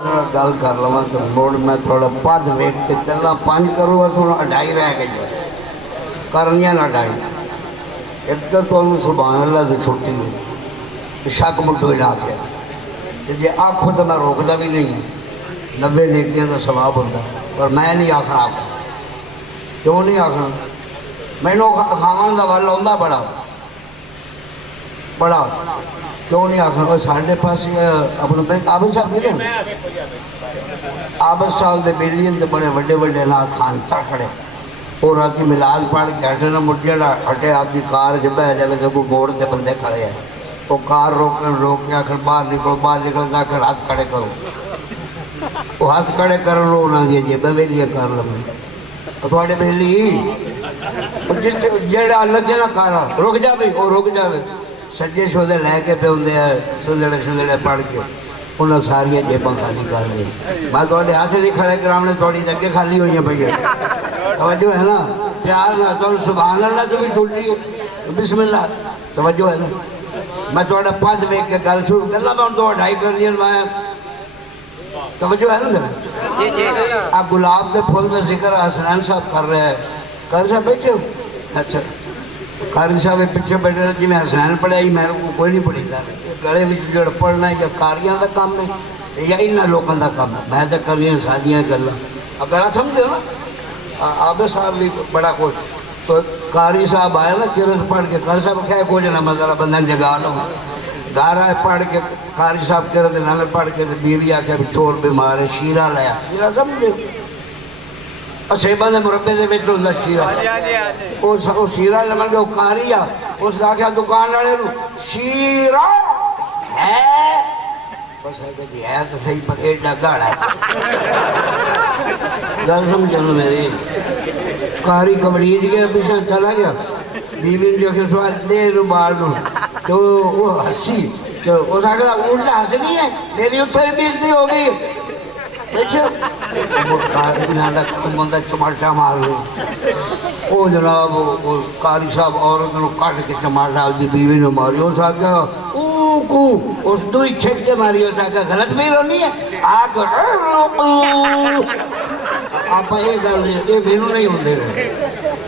گل کر لوا تو موڑ میں تھوڑا پد ویک کے چلا 5 کروں سن 2.5 رہ گئی کرنیاں نہ 2.5 ایک تو تمہیں سبحان اللہ کی چھٹی ہو شک مٹو لا کے جی آخو تو میں روکتا بھی نہیں 90 نیکیاں کا ثواب ہوتا پر میں نہیں آخنا آپ کیوں نہیں آخنا مینوں کھاون کا ول آتا بڑا کیوں نہیں آخنا کوئی ساڑھے پاس اپنے بینک عابد صاحب نہیں عابد صاحب دے بیلین دے بڑے وڈے وڈے نات خان تا کھڑے اور راتی ملاد پڑھ کے ہٹے نہ مجھے ہٹے آپ دی کار جب ہے جب سے کوئی موڑ تے بندے کھڑے ہیں وہ کار روک کے آخر باہر نکلو جا کر ہاتھ کھڑے کرو وہ ہاتھ کھڑے کرو انہوں نے جی بیلیاں کر لوں تھوڑے بیلی جس جڑا لگے نہ کارا رک جا بھی وہ رک جا بھی سجے شودے لے کے پہ ہوں سندڑے پڑھ کے انہوں ساری جیباں خالی کر دی میں تھوڑے ہاتھ نہیں کھڑے کرامنے تھوڑی دگے خالی ہوئی ہیں بھئی توجہ ہے نا پیار نہ تو سبحان اللہ تو بھی چھوٹی ہو بسم اللہ توجہ ہے نا میں تھوڑا پد ویک کے گل شروع کرنا میں 2.5 کرنی ہے میں توجہ ہے نا میرا آپ گلاب کے پھول میں ذکر حسنین صاحب کر رہے ہیں قاری صاحب بیٹھے ہو اچھا قاری صاحب پیچھے بیٹھے جی میں حسنین پڑھائی میرے کو کوئی نہیں پڑھی تھا گڑے میں جڑ پڑھنا ہے یا کاریاں دا کام ہے یا انہاں لوگوں دا کام ہے میں تو کریاں سادیاں کرنا اگر آپ سمجھے نا عابد صاحب بھی بڑا کوئی تو قاری صاحب آئے نا چرس پڑھ کے قاری صاحب کیا کوئی جنا مزارہ بندہ جگہ لوں گھر آئے پڑھ کے قاری صاحب چرس نامے پڑھ کے بیوی آکے چور بیمار ہے شیرہ لیا شیرہ سمجھے اسیبہ نے مربع دے بیچ ہوندہ شیرہ وہ شیرہ لمن کے وہ قاری آ اس نے کہا دکان لڑے رو شیرہ ہے بس ہے کہ جی ہے تو صحیح پر ایڈا گاڑا ہے گل سمجھو میری قاری کمریج گیا پیچھے چلا گیا بیوی جو کہ سوال دے رو بار دوں تو وہ ہنسی تو اس نے کہا الٹا ہنس نہیں ہے میری اتھر بیزتی ہو گئی دیکھو وہ قاری بنانا کم بندہ چماٹا مار لیں وہ جناب قاری صاحب عورت نے کٹ کے چماٹا دی بیوی نے ماری اس نے کہا اوکو اس دو ہی چھٹ کے ماری اس نے کہا غلط بھی رونی ہے آکر آپ یہ گل یہ مینوں نہیں ہوندے رہے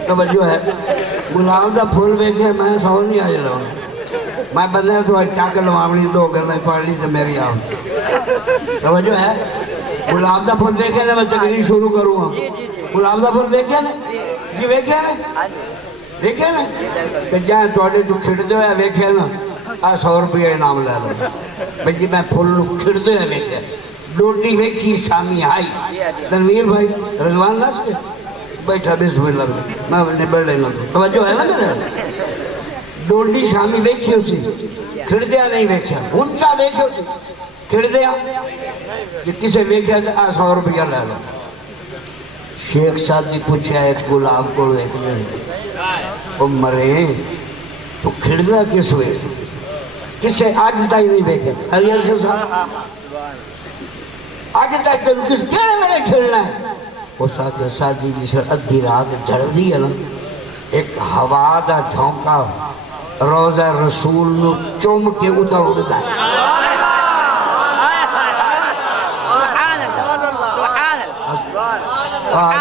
توجہ ہے گلاب دا پھول بیٹھے میں سو نہیں آئے رہا ہوں میں بندے تو چاک لوامنی دو کرنا پڑھلی تو میری آؤں توجہ ہے گلاب دا پھول دیکھے نا میں تقریر شروع کروں ہاں گلاب دا پھول دیکھے نا جی ویکھے نا دیکھے نا کہ جائیں توڑے جو کھڑ دے ہوئے ویکھے نا 100 روپیہ انعام لے لو بھئی جی میں پھول کھڑ دے ہوئے ویکھے ڈوٹی ویکھی شامی آئی تنویر بھائی رضوان ناس کے بیٹھا بسم اللہ میں نبڑ لینا تو توجہ ہے نا میرے ڈوٹی شامی ویکھی اسی کھڑ دیا نہیں ویکھا انچا ویکھی اسی کھڑ دیا یہ کسے ویکھا تھا 100 روپیہ لے لو شیخ سادی پوچھا ایک گلاب کو ایک دن وہ مرے تو کھڑ دیا کس ہوئے کسے آج تائی نہیں ویکھے علی عرصہ صاحب آج تک تو کس کہنے میں نے کھلنا ہے وہ سادی جسے ادھی رات ڈھڑ دی ہے نا ایک ہوا دا جھونکا روزہ رسول نو چوم کے اتر اڑتا ہے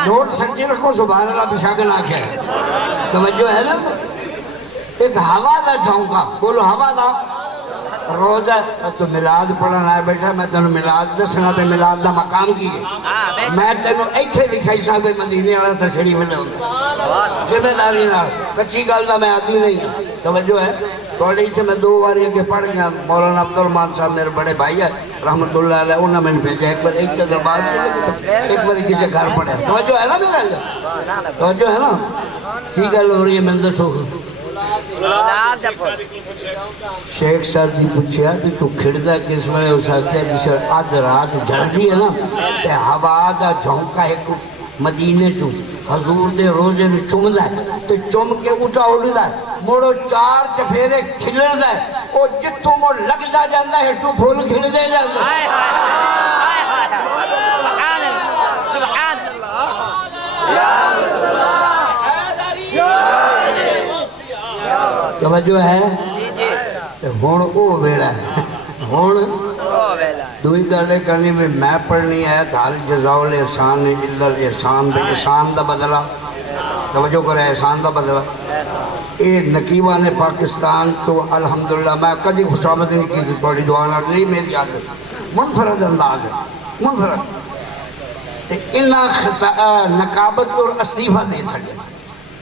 نوٹ سکتی رکھو سبحان اللہ بشاکن آکے ہے توجہ ہے نا ایک ہوا دا جھونکا بولو ہوا دا روزہ تو ملاد پڑھنا ہے بیٹھا میں تنہوں ملاد دسنا پہ ملاد دا مقام کی ہے میں تنہوں ایتھے لکھائی صاحب مدینے والا تشریف لے ہوتا ذمہ داری نہ کچھی گل دا میں آتی نہیں ہے توجہ ہے تھوڑی سے میں 2 بار یہ کہ پڑھ گیا مولانا عبدالرحمن صاحب میرے بڑے بھائی ہے رحمت اللہ علیہ انہوں نے بھیجا ایک بار ایک سے دربار ایک بار کسی گھر پڑھے توجہ ہے نا میرا توجہ ہے نا ٹھیک ہے لوری میں اندر سو شیخ صاحب جی پوچھیا کہ تو کھڑتا کس میں اس آکھیا جسے آج رات جھڑ دی ہے نا تے ہوا دا جھونکا ایک مدینے چوں حضور دے روزے میں چومدا ہے تے چوم کے اٹھا اڑدا ہے موڑو 4 چفیرے کھلدا ہے او جتھوں مو لگ جا جاندا ہے تو پھول کھل دے جاندا ہے سبحان اللہ سبحان اللہ یا توجہ ہے تو ہون او ویڑا ہے ہون او ویڑا ہے دوئی گلے کرنی بھی میں پڑھنی ہے حال جزاء الاحسان الا الاحسان بے احسان دا بدلہ توجہ کرے احسان دا بدلہ اے نقیبان پاکستان تو الحمدللہ میں کدی خوشامد نہیں کی تھی بڑی دعانا نہیں میری عادت منفرد انداز ہے منفرد انہاں نقابت اور استعفیٰ دے سکے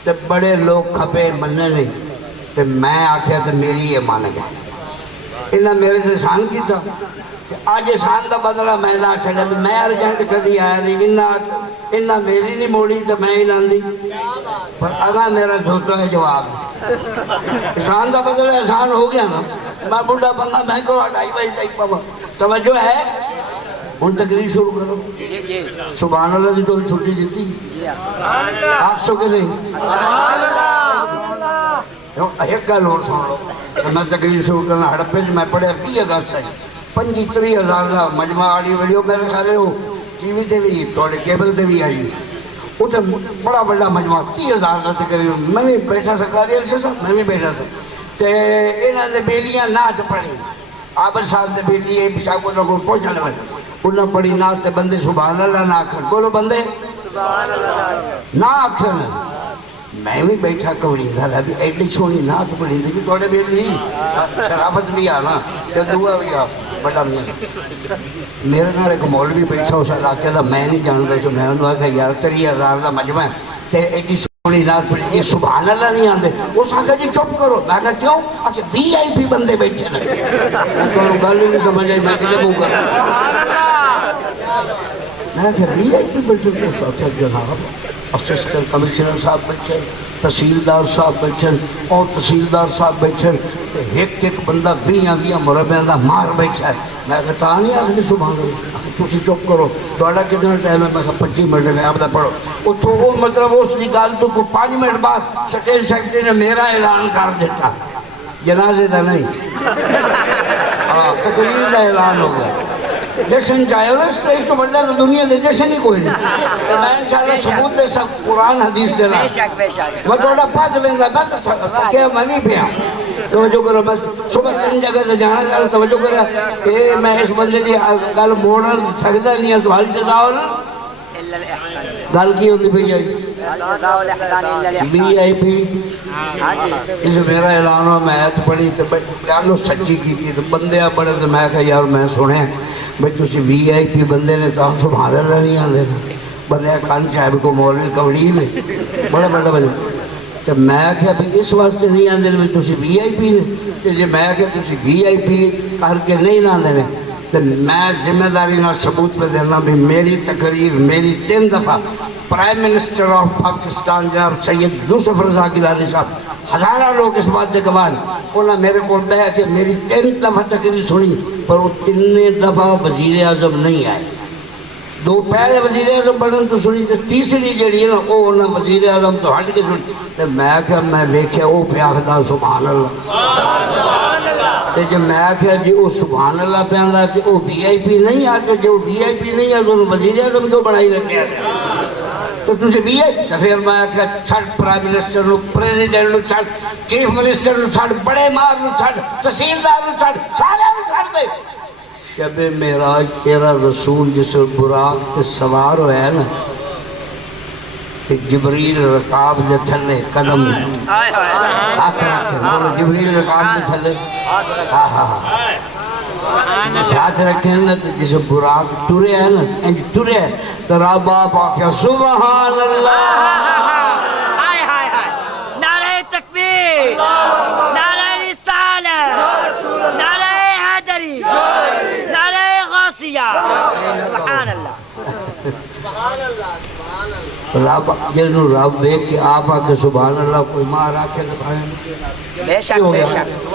تو بڑے لوگ کھپے مننے نہیں تو میں آکھیا تو میری یہ مان گیا انہاں میرے سے احسان کیتا آج احسان دا بدلہ میں لا چھڑا میں ارجنٹ کدی آیا نہیں انہاں میری نہیں موڑی تو میں ہی لاندی پر اگاں میرا دھوتا ہے جواب احسان دا بدلہ احسان ہو گیا نا میں بڑھا بندہ میں کو ہٹائی بھائی تائی پاپا توجہ ہے ان تقریر شروع کرو سبحان اللہ دی تو چھوٹی دیتی آپ سو کے نہیں ایک گل اور سن لو میں تقریر شروع کرنا ہڑپے میں پڑھے 20 اگست سے 25-30 کا مجمع آڑی ویڈیو میرے خیال ہو ٹی وی تے بھی توڑے کیبل تے بھی آئی وہ تو بڑا بڑا مجمع 30,000 کا تقریر میں بھی بیٹھا سکا رہی سے میں بھی بیٹھا سکا تے انہاں نے بیلیاں نعت پڑھی آبر صاحب نے بیلی ہے بشاک انہوں کو پہنچانے والے انہوں پڑھی نعت تے بندے سبحان اللہ نہ آکھن بولو بندے سبحان اللہ نہ آکھن میں بھی بیٹھا کوڑی دھالا بھی ایڈی چھوڑی نعت پڑھی دی بھی توڑے بیلی شرافت بھی آنا تے دعا بھی آ بڑا میاں میرے نال ایک مولوی بیٹھا اس علاقے دا میں نہیں جانتا سو میں انہوں کہا یار 30,000 دا مجمع ہے تے ایڈی چھوڑی نعت پڑھی یہ سبحان اللہ نہیں آندے اس آگا جی چپ کرو میں کہا کیوں اچھا وی آئی پی بندے بیٹھے لگے میں کہا گل نہیں سمجھ آئی میں کہا منہ کر میں کہا وی آئی پی بیٹھے اس آگا جناب اسسٹنٹ کمشنر صاحب بیٹھے تحصیلدار صاحب بیٹھے اور تحصیلدار صاحب بیٹھے ایک ایک بندہ 20 مربعوں کا مار بیٹھا ہے میں کہتا نہیں آخری سبحان اللہ تسی چپ کرو تھوڑا کتنا ٹائم ہے میں کہا 25 منٹ میں آپ پڑھو اتوں وہ مطلب اس کی گل تو 5 منٹ بعد سٹیج سیکرٹری نے میرا اعلان کر دیتا جنازے کا نہیں ہاں تقریر کا اعلان ہو گیا جشن چاہے ہونا اس تو بڑھنا تو دنیا دے جشن ہی کوئی نہیں میں انشاءاللہ ثبوت دے سب قرآن حدیث دینا میں تھوڑا پاس لینا میں تھکیا میں نہیں پیا توجہ کرو بس صبح 3 جگہ سے جانا چاہتا توجہ کرو کہ میں اس بندے دی گل موڑا سکتا نہیں ہے سوال جزاؤ گل کی ہوتی پہ جائی بی آئی پی اس میرا اعلان ہوا میں آیت پڑھی تو بیانو سچی کی تھی تو بندے بڑے تو میں کہا یار میں سنے بھئی تسی وی آئی پی بندے نے تو سبحان اللہ نہیں آندے بندے کان صاحب کو مولوی قولی میں بڑا بڑا بڑا تو میں کہا بھی اس واسطے نہیں آندے میں تسی وی آئی پی نے تو جی میں کہا تسی وی آئی پی کر کے نہیں آندے نے تو میں ذمہ داری نہ ثبوت پہ دینا بھی میری تقریر میری 3 دفعہ پرائم منسٹر آف پاکستان جناب سید یوسف رضا گیلانی صاحب ہزارہ لوگ اس بات دے گواہ انہوں نے میرے کو بہت کہ میری 3 دفعہ تقریر سنی پر وہ 3 دفعہ وزیر اعظم نہیں آئے 2 پہلے وزیر اعظم بڑھن تو سنی تو تیسری جڑی ہے نا وہ انہوں وزیر اعظم تو ہٹ کے سنی تو میں کہا میں دیکھے وہ پیاکھدا سبحان اللہ تو جب میں کہا جی وہ سبحان اللہ پہ آندا کہ وہ وی آئی پی نہیں آتے جو وی آئی پی نہیں آتے انہوں وزیر اعظم تو بڑھائی لگے تو تجھے بھی ہے تو پھر میں کہا چھڑ پرائم منسٹر نو پریزیڈنٹ نو چھڑ چیف منسٹر نو چھڑ بڑے مار نو چھڑ تحصیلدار نو چھڑ سارے نو چھڑ دے شب معراج تیرا رسول جس براق تے سوار ہویا ہے نا کہ جبریل رکاب دے تھلے قدم ہاتھ رکھے بولو جبریل رکاب دے تھلے جس ہاتھ رکھے ہیں نا جسے براق ٹورے ہیں نا انج ٹورے ہے تو رب آپ آکھیا سبحان اللہ نعرہ تکبیر نعرہ رسالت نعرہ حیدری نعرہ غوثیہ سبحان اللہ رب جنہوں رب دیکھ کہ آپ آکے سبحان اللہ کوئی ماں راکھے تو بھائی بے شک بے شک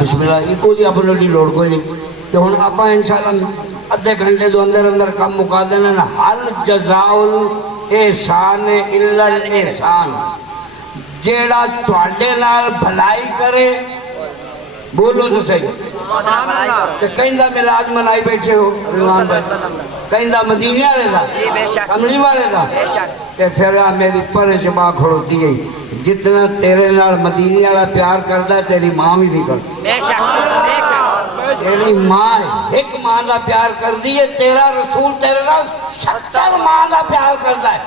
بسم اللہ یہ کوئی اپنے لیے لوڑ کوئی نہیں تو ہن آپ انشاءاللہ ادھے گھنٹے دو اندر کم مکا دینا نا حل جزاء الاحسان الا الاحسان جیڑا تواڈے نال بھلائی کرے بولو تو صحیح تو کہندہ ملاد منائی بیٹھے ہو کہندہ مدینہ والے دا کملی والے دا تے پھر میری پرے سے ماں کھڑوتی گئی جتنا تیرے نال مدینہ والا پیار کردا تیری ماں بھی نہیں کرتا تیری ماں ایک ماں دا پیار کر دیئے، تیرا رسول تیرے نال 70 ماں دا پیار کرتا ہے.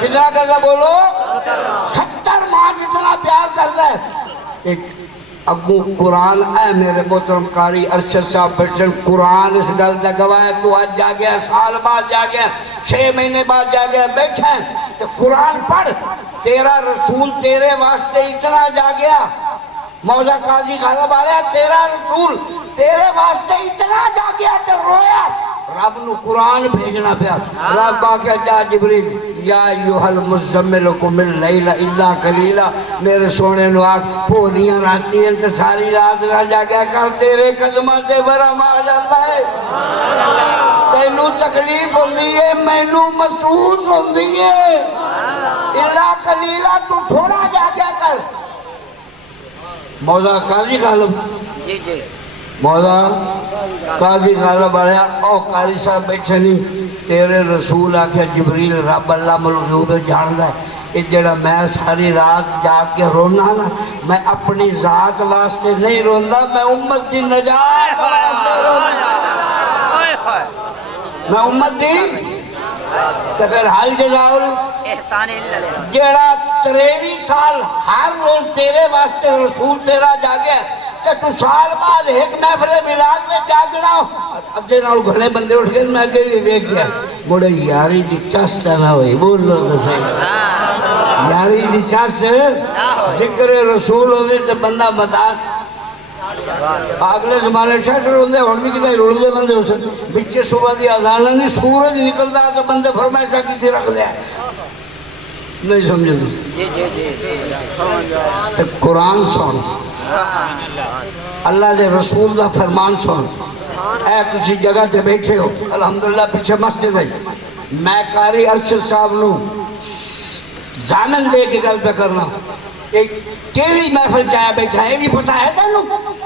کتنا کرتا بولو؟ 70 ماں جتنا پیار کرتا ہے. ایک اگو قرآن اے میرے محترم قاری ارشد صاحب بیٹھن، قرآن اس گل دا گواہ ہے. تو آج جا گیا، سال بعد جا گیا، 6 مہینے بعد جا گیا، بیٹھا ہے تو قرآن پڑھ. تیرا رسول تیرے واسطے اتنا جا گیا. مولا قاضی غالب آیا، تیرا رسول تیرے واسطے اتنا جا گیا کہ رویا. رب نو قرآن بھیجنا پیا. رب آکھیا جا جبریل یا ایھا المزمل قم اللیل الا قلیلا، میرے سونے نو آکھ پودیاں راتی ہیں تے ساری رات نہ جاگیا کر، تیرے قدماں تے بڑا مار جاندا ہے. تینوں تکلیف ہوندی ہے، مینوں محسوس ہوندی ہے. الا قلیلا، تو تھوڑا جاگیا کر. مولا قاضی غالب جی جی مولا قاضی غالب آیا. او قاری صاحب بیٹھے نہیں، تیرے رسول آکھیا جبریل رب اللہ الغیوب جاندا ہے. یہ جڑا میں ساری رات جاگ کے رونا نا، میں اپنی ذات واسطے نہیں روندا، میں امت دی نجات واسطے روندا. میں امت دی تو پھر حال جزاؤ احسان اللہ جیڑا 23 سال ہر روز تیرے واسطے رسول تیرا جاگیا کہ تو سال بعد ایک محفل میلاد میں جاگنا. اب جے نال گھنے بندے اٹھ گئے، میں کہ دیکھ گیا مڑے یاری دی چس نہ ہوئی. بولو تو صحیح، یاری دی چس ذکر رسول ہوئے تو بندہ مدار. اگلے زمانے ٹھٹر ہوندے، ہن بھی کتے رلدے بندے ہو سکتے. بچے صبح دی اذان نہیں، سورج نکلدا تو بندے فرمائشاں کیتے رکھ دے. نہیں سمجھے تسی؟ جی جی جی تے قرآن سن، اللہ دے رسول دا فرمان سن. اے کسی جگہ تے بیٹھے ہو، الحمدللہ پیچھے مسجد ہے. میں قاری ارشد صاحب نو ضامن دے کے گل پہ کرنا. ایک کیڑی محفل جایا بیٹھا ہے، یہ بھی پتہ ہے تینوں؟